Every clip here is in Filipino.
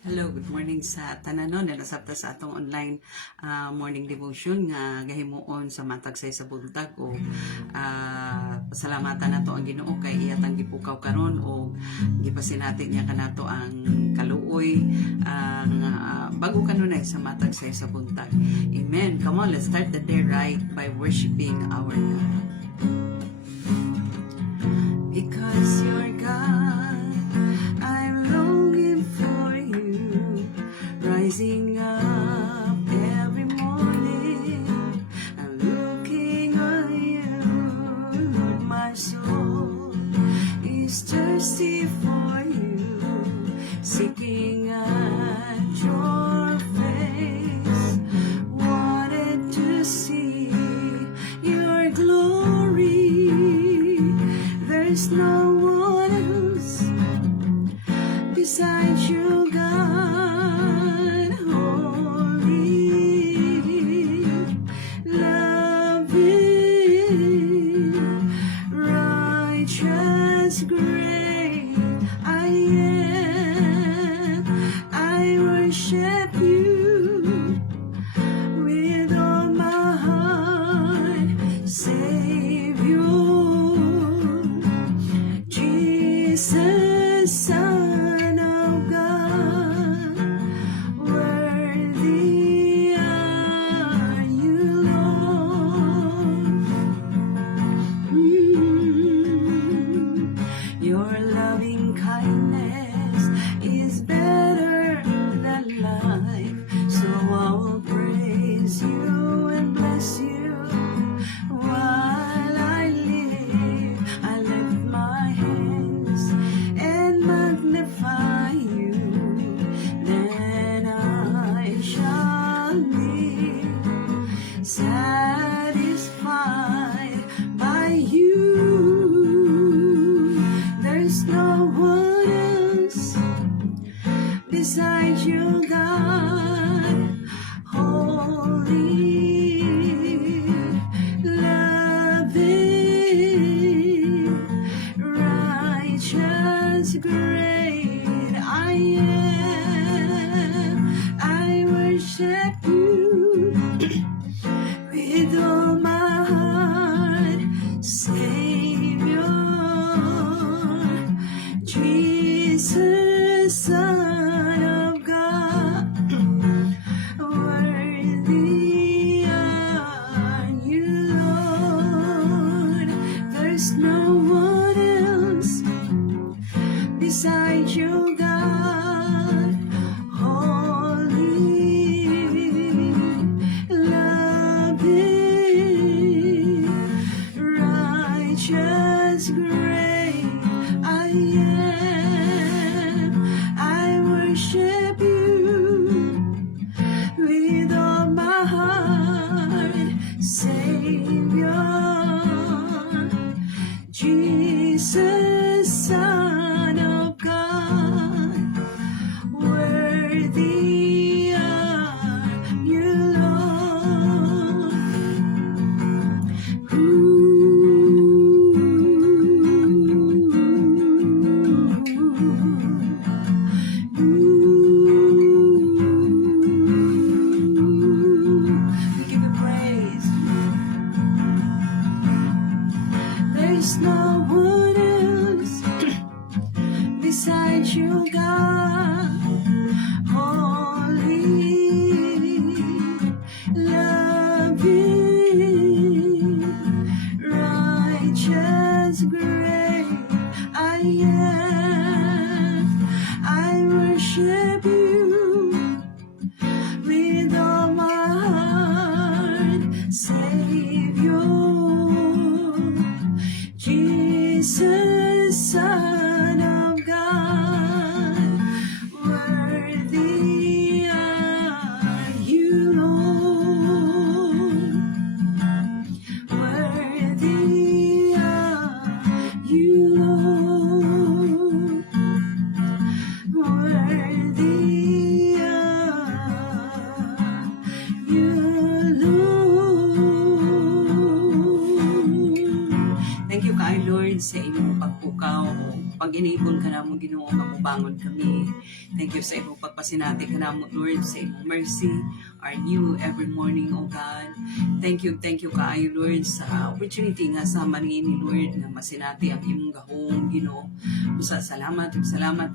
Hello, good morning sa tananon na nasabta sa atong online morning devotion nga gahimuon sa matag sa buntag o pasalamatan nato ang Ginoo kay iyatang gipukaw karon o gipasin natin niya kanato ang kaluoy ang bago kanunay sa matag sa buntag. Amen. Come on, let's start the day right by worshiping our God. Because you're God, I'm longing for you, rising up every morning. I'm looking on you, Lord, my soul is thirsty for you, seeking at your face, wanted to see your glory. There's no one else besides you, God. Holy, loving, righteous, great I am. I worship you with all my heart, Savior. Jesus, Son of God, worthy are you, Lord. Your loving kindness is better than life, so I will praise you and bless you while I live. I lift my hands and magnify you, then I shall be satisfied by you. There's no one else besides you, God. Holy, loving, righteous, great I am. I worship you with all my heart, Savior. Jesus, Son of God, worthy are you, Lord. There's no one else besides you, God. Holy, loving, righteous, great I am. I worship you with all my heart, Savior. Jesus, Son of God, worthy are you, Lord. We give you praise. There's no one else besides you, God. Holy, loving, righteous, great I am. I worship you with all my heart, Savior. Jesus, Son of God, worthy pag-enable ka na mo Ginoo nga mobangon kami. Thank you sa imong pagpasinati ka na mo Lord, sa imong mercy are new every morning, O God. Thank you kaayo Lord sa opportunity nga sama ni Lord nga masinati ang imong gahom Ginoo. Salamat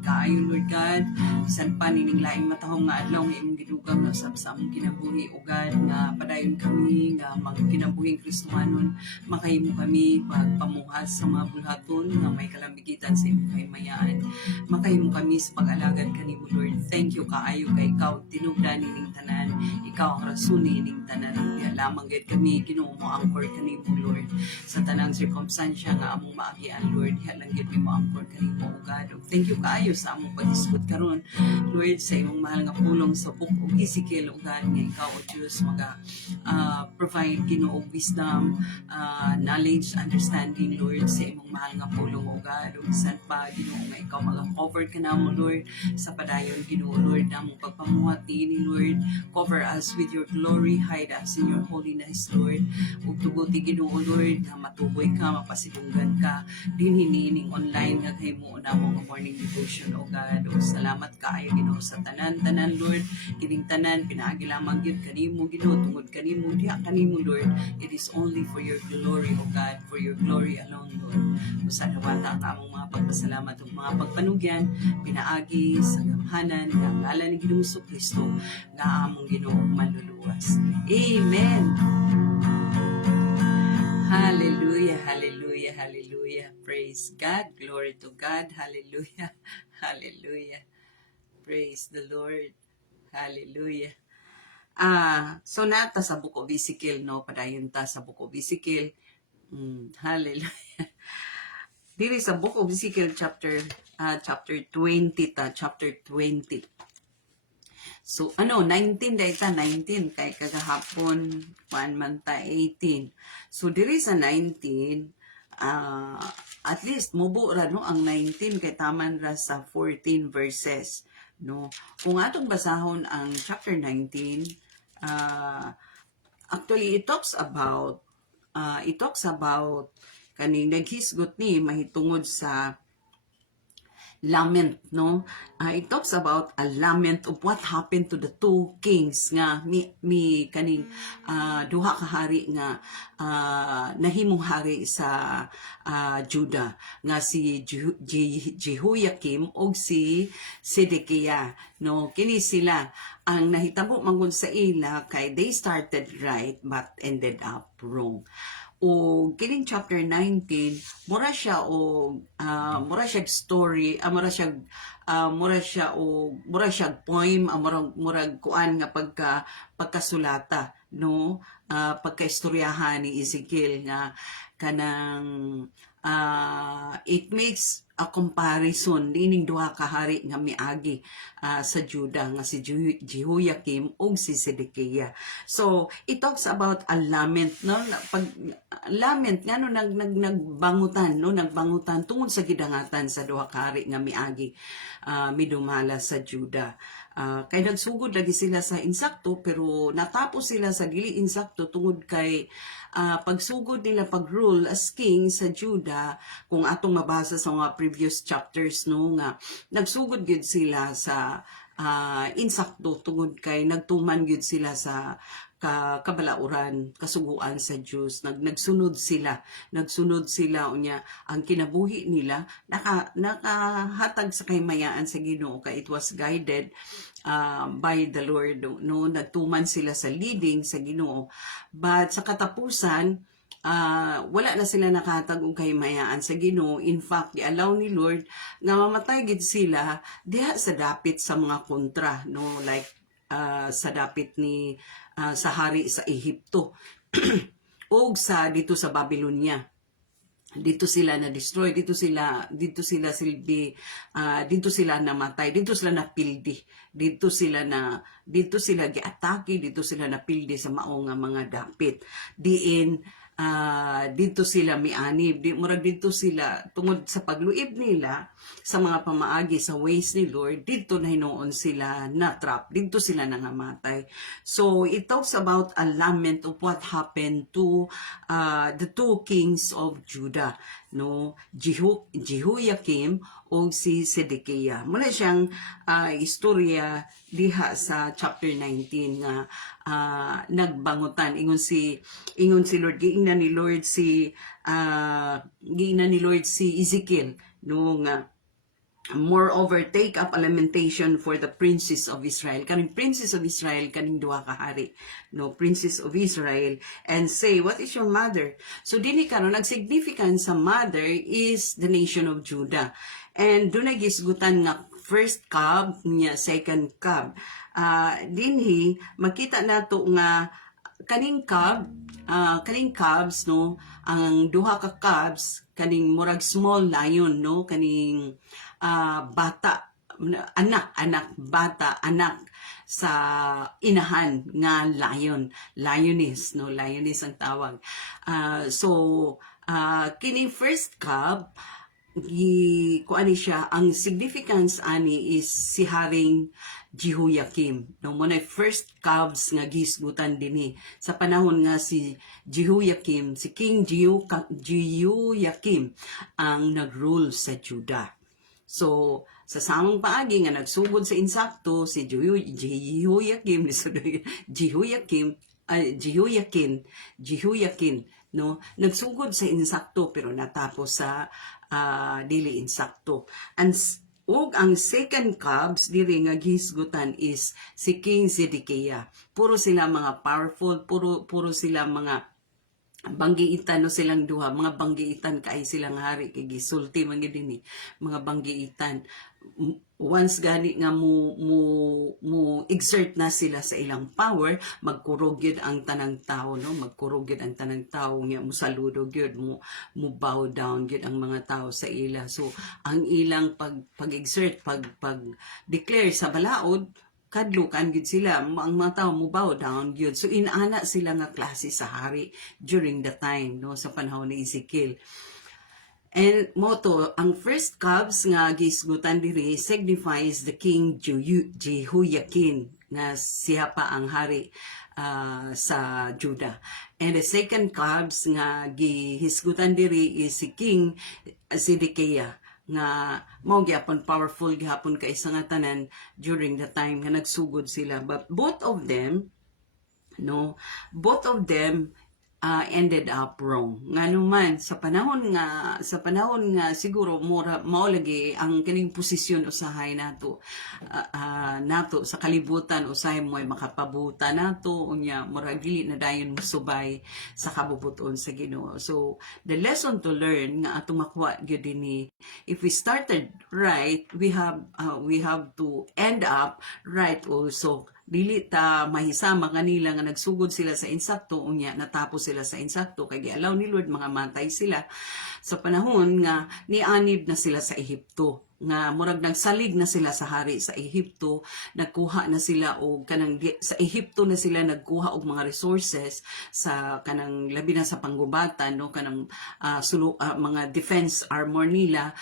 kaayo Lord God. Bisan pa nining laing matahong nga adlaw nga imong gidugang na sa among kinabuhi, O God, nga padayon kami nga magkinabuhing Kristohanon, makahimo kami pagpamuhat sa mga bulhaton nga may kalambigitan sa imong kahimayaan. Makahimo kami sa pag-alagad kanimo Lord. Thank you kaayo kay ikaw tinubdan nining tanan, ikaw ang rason nining tanan. Kaya lamang gid kami Ginoo mo angkor kanimo Lord sa tanang circumstansya nga among maagian Lord. Diha lang gid mo angkor kanimo, O God. Thank you kaayo sa among pag-isgot karon Lord, sa imong mahal nga pulong sa book of Ezekiel, O God, nga ikaw o Diyos provide Ginoo wisdom, knowledge, understanding Lord, sa imong mahal nga pulong, O God. O bisan pa Ginoo nga ikaw mag-cover ka namo Lord sa padayon Ginoo Lord, namong pagpamuhat ni Lord. Cover us with your glory, hide us in your holiness Lord. Ug tuguti Ginoo Lord nga matuboy ka, mapasidunggan ka dinhi nining online nga kahimo namo nga morning devotion, O God. O salamat kaayo Ginoo sa tanan Lord, kining tanan pinaagi lamang gyud kanimo Ginoo, tungod kanimo diha kanimo Lord. It is only for your glory, O God, for your glory alone Lord. Usa dawata ang among mga pagpasalamat ug mga pagpanugyan pinaagi sa gamhanan nga ngalan ni Ginoong Kristo nga among Ginoo manluluwas. Amen. Hallelujah, hallelujah, hallelujah. Praise God, glory to God. Hallelujah, hallelujah. Praise the Lord. Hallelujah. So nata sa Book of Ezekiel, no, padayon ta sa Book of Ezekiel. Hallelujah. Dili sa Book of Ezekiel chapter 20 ta, chapter 20. So 19 dayta 19 kay kagahapon kuan man ta 18. So diri sa 19 at least mubo ra no ang 19 kay taman ra sa 14 verses no. Kung atong basahon ang chapter 19, actually it talks about kaning naghisgot ni mahitungod sa lament, no? It talks about a lament of what happened to the two kings nga mi kaning duha ka hari nga nahimong hari sa Judah nga si Jehoiakim og si Zedekiah, no? Kini sila ang nahitabo mangod sa ila kay they started right but ended up wrong. O kining chapter 19 mura siya story, mura siya poem, murag kuan nga pagkasulata, no, pagkaistoryahan ni Ezekiel nga kanang it makes a comparison dining duha ka hari nga miagi sa Judah nga si Jehoiakim ug si Zedekiah. So it talks about a lament, no, pag lament nga no nagbangutan tungod sa gidangatan sa duha ka hari nga miagi midumala sa Judah. Kay nagsugod lagi sila sa insakto pero natapos sila sa dili insakto tungod kay pagsugod nila pag-rule as king sa Judah. Kung atong mabasa sa mga previous chapters, no, nga nagsugod gyud sila sa insakto tungod kay nagtuman gyud sila sa kabalauran, kasuguan sa Diyos. Nagsunod sila unya ang kinabuhi nila nakahatag sa kahimayaan sa Ginoo kay it was guided by the Lord, no. Nagtuman sila sa leading sa Ginoo, but sa katapusan wala na sila nakahatag og kahimayaan sa Ginoo. In fact, i-allow ni Lord nga mamatay gid sila diha sa dapit sa mga kontra, no, like sa dapit ni sa hari sa Ehipto o dito sa Babylonia. Dito sila na destroy, dito sila namatay, dito sila napildi, dito sila giatake, dito sila napildi sa mao nga mga dapit. Dito sila mianib, murag dito sila tungod sa pagluib nila sa mga pamaagi sa ways ni Lord, dito na hinuon sila na trap, dito sila nangamatay. So it talks about a lament of what happened to the two kings of Judah no, Jehoiakim o si Sedekiah. Muna siyang istorya diha sa chapter 19 nga nagbangutan ingon si Lord, giingnan ni Lord si Ezekiel no nga moreover, take up a lamentation for the princes of Israel. Kaning princes of Israel, kaning duha ka hari. No, princes of Israel. And say, what is your mother? So, dini karon nag-significant sa mother is the nation of Judah. And doon nagisgutan nga first cub niya, second cub. Dinhi, makita nato nga kaning cubs no, ang duha ka cubs kaning murag small lion no, kaning bata anak sa inahan nga lioness no, lioness ang tawag. Kining first cub kuani siya, ang significance ani is si Haring Jehoiakim. No, muna first cubs nga gisgutan dinhi sa panahon nga si Jehoiakim, si King Jehoiakim ang nagrule sa Judah. So, sa samang paagi nga nagsugod sa insakto si Jehoiakim no, nagsugod sa insakto pero natapos sa dili insakto. Ug ang second cubs diri nga gisgutan is si King Zedekiah. Puro sila mga powerful, puro sila mga banggiitan no, silang duha, mga banggiitan kay silang hari kay gisulti man gid dinhi, mga banggiitan. Once gani nga mo exert na sila sa ilang power, magkurog gyud ang tanang tao no, magkurog gyud ang tanang tao nga musaludo gyud mo bow down gyud ang mga tao sa ila. So ang ilang pag-exert, pag declare sa balaod, kadlukan gid sila, ang mga tao mo bow down gyud. So inaana sila nga klase sa hari during the time no, sa panahon ni Ezekiel. And moto, ang first cubs nga gisgutan diri signifies the King Jehoiakim na siya pa ang hari sa Judah. And the second cubs nga gihisgutan diri is si King Zedekiah nga mao gyapon powerful gihapon kay sa nga tanan during the time nga nagsugod sila. But both of them ended up wrong. Nganuman sa panahon nga siguro mao lagi ang kining posisyon usahay nato sa kalibutan, usahay mo ay makapabuta nato unya murag dili na dayon musubay sa kabubuton sa Ginoo. So the lesson to learn nga atong makuha gyud dinhi, if we started right, we have to end up right also. Dili ta mahisama kanila nga nagsugod sila sa insakto unya natapos sila sa insakto kay gialaw ni Lord mga matay sila sa panahon nga nianib na sila sa Ehipto, nga murag nagsalig na sila sa hari sa Ehipto, nagkuha na sila og kanang sa Ehipto na sila nagkuha og mga resources sa kanang labi na sa panggubatan no, kanang mga defense armor nila.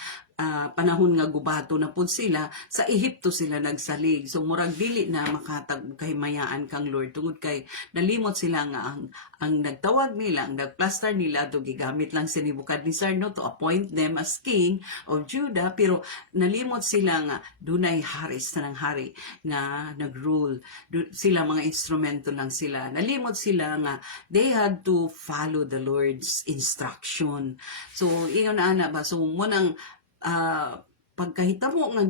Panahon nga gubato na pud sila sa Ehipto sila nagsalig. So murag dili na makatag kahimayaan kang Lord tungod kay nalimot sila nga ang nagtawag nila, ang nagplaster nila to gigamit lang si Nebuchadnezzar no to appoint them as king of Judah, pero nalimot sila nga dunay haris tanang hari nga nagrule. Sila mga instrumento lang sila. Nalimot sila nga they had to follow the Lord's instruction. So ingon ana ba, so munang pagkahitabo nga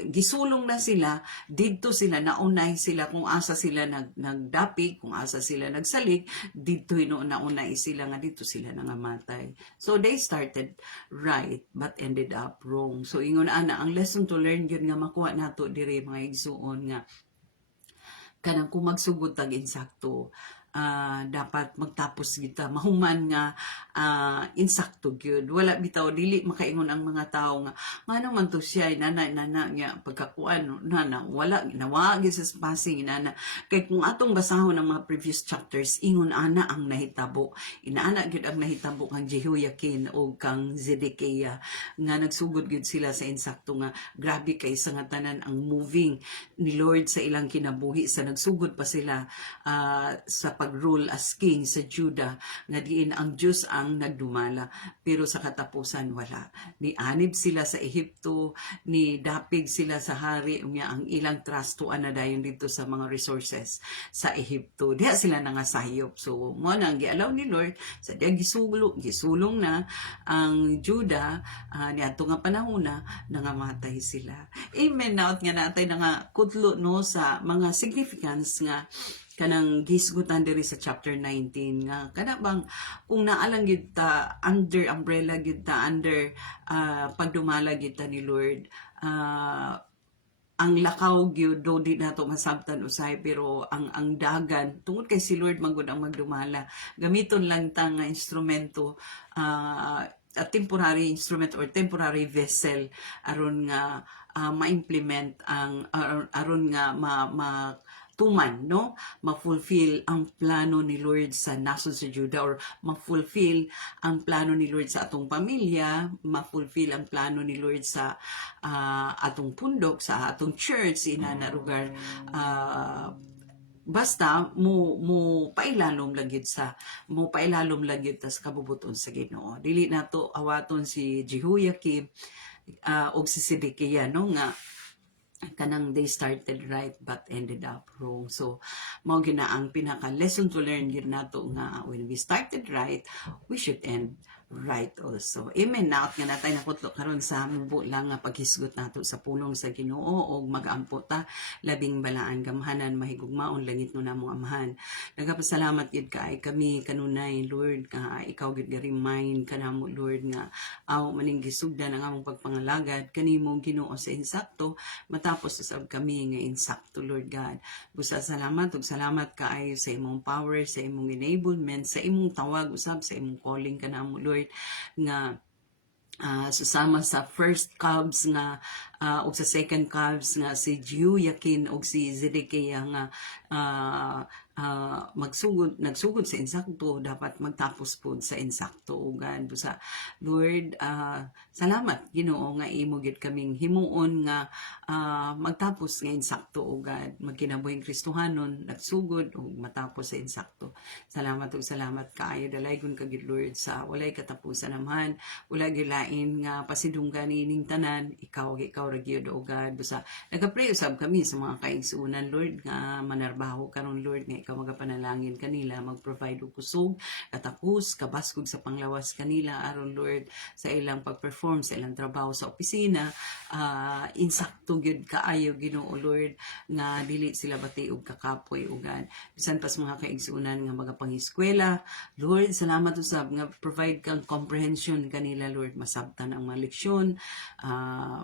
gisulong na sila, didto sila naunay sila kung asa sila nagdapig, kung asa sila nagsalig, didto naunay sila nga dito sila nangamatay. So they started right but ended up wrong. So ingon ana ang lesson to learn yun nga makuha nato diri mga igsuon nga kanang kung magsugod tag insakto, dapat magtapos kita mahuman nga insakto gyud. Wala bitaw dili makaingon ang mga tawo nga ngano man to siya nana nga pagkakuan nana wala nawagi sa passing nana. Kay kung atong basahon ang mga previous chapters, ingon ana ang nahitabo, inaana gyud ang nahitabo kang Jehoiakim o kang Zedekiah nga nagsugod gyud sila sa insakto nga grabe kay sa nga tanan ang moving ni Lord sa ilang kinabuhi sa nagsugod pa sila sa pag-rule as king sa Judah nga diin ang Diyos ang nagdumala, pero sa katapusan wala. Ni anib sila sa Ehipto, ni dapig sila sa hari, unya ang ilang trustuan na dayon dito sa mga resources sa Ehipto. Diha sila nangasayop. So mo nang gialaw ni Lord sa diha gisulong na ang Judah niadto nga panahon na nangamatay sila. Amen. Naot nga natay nga kudlo no sa mga significance nga kanang gisgutan diri sa chapter 19 nga kana bang kung naalang gyud ta under umbrella gyud ta under pagdumala gyud ta ni Lord, ang lakaw gyud do di nato masabtan usay, pero ang dagan tungod kay si Lord magud ang magdumala, gamiton lang ta nga instrumento, a temporary instrument or temporary vessel aron nga ma-implement ang aron nga tuman no, ma-fulfill ang plano ni Lord sa nasod sa Judah, or ma-fulfill ang plano ni Lord sa atong pamilya, ma-fulfill ang plano ni Lord sa atong pundok, sa atong church ina na lugar. Basta mo pailalom lang gyud sa sa kabubuton sa Ginoo. Dili nato awaton si Jehoiakim og si Zedekiah no nga kanang they started right but ended up wrong. So mao gina ang pinaka lesson to learn gyud nato nga when we started right, we should end right also. Amen. Naot nga natay nakutlo karon sa mubo lang nga paghisgot nato sa pulong sa Ginoo og mag-ampo ta labing balaan gamhanan mahigugmaon langit no namong amahan. Nagapasalamat gid kaay kami kanunay Lord nga ikaw gid ga remind kanamo Lord nga aw maning gisugdan ang among pagpangalagad kanimo Ginoo sa insakto matapos usab kami nga insakto Lord God. Busa salamat ug salamat kaayo sa imong power, sa imong enablement, sa imong tawag usab sa imong calling kanamo Lord nga susama sa first Cubs nga ug sa second Cubs nga si Jehoiakim ug si Zedekiah nga nagsugod sa insakto, dapat magtapos po sa insakto ugan busa Lord. Salamat Ginoo nga imo gid kaming himuon nga magtapos nga insakto ugan magkinabuhing Kristohanon nagsugod ug matapos sa insakto. Salamat ug salamat kaayo dalaygon ka gid Lord sa walay katapusan naman, wala gilain nga pasidunggan ining tanan, ikaw ra gyud ugan busa nagapray usab kami sa mga kaigsuonan Lord nga manarbaho karon Lord nga ikaw magapanalangin kanila, mag-provide og kusog, katapos, kabaskog sa panglawas kanila aron Lord sa ilang pag-perform sa ilang trabaho sa opisina, insakto gyud kaayo Ginoo Lord nga dili sila bati og kakapoy ugan. Bisan pa sa mga kaigsuonan nga magapangiskwela, Lord salamat usab nga provide kang comprehension kanila Lord, masabtan ang mga leksyon,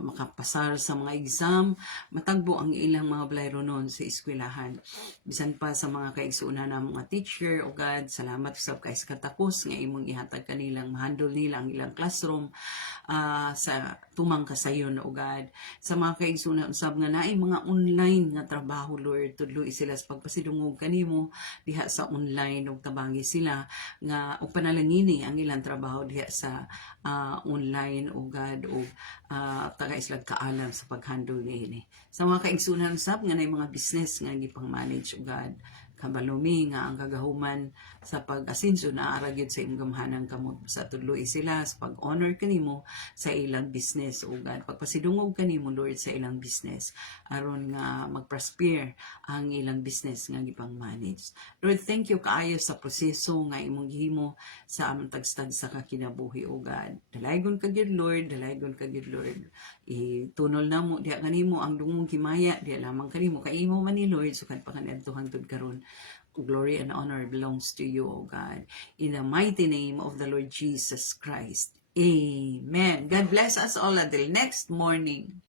makapasar sa mga exam, matagbo ang ilang mga blayronon sa eskwelahan. Bisan pa sa mga kaigsuonan na mga teacher o God, salamat usab kay sa katapos nga imong ihatag kanilang mahandle nila ang ilang classroom sa tumang kasayon o God. Sa mga kaigsuonan usab nga naay mga online nga trabaho Lord, tudloy sila sa pagpasidungog kanimo diha sa online ug tabangi sila nga og panalangini ang ilang trabaho diha sa online o God ug taga islang kaalam sa paghandle niini. Sa mga kaigsuonan usab nga naay mga business nga gipang-manage o God, kabalumi nga ang kagahuman sa pag-asenso na aragyod sa imong gamhanan kamot sa tudloy sila sa pag-honor kanimo sa ilang business o God, pagpasidungog kanimo Lord sa ilang business aron nga mag-prosper ang ilang business nga gipang manage. Lord, thank you kaayo sa proseso nga imong gihimo sa among tagstad sa kakinabuhi o God. Dalaygon ka gyud Lord, dalaygon ka gyud Lord. Itunol namo diha kanimo ang dungong himaya, diha lamang kanimo kay imo man ni Lord sukad pa kaniadto hangtod karon. Glory and honor belongs to you, O God. In the mighty name of the Lord Jesus Christ. Amen. God bless us all until next morning.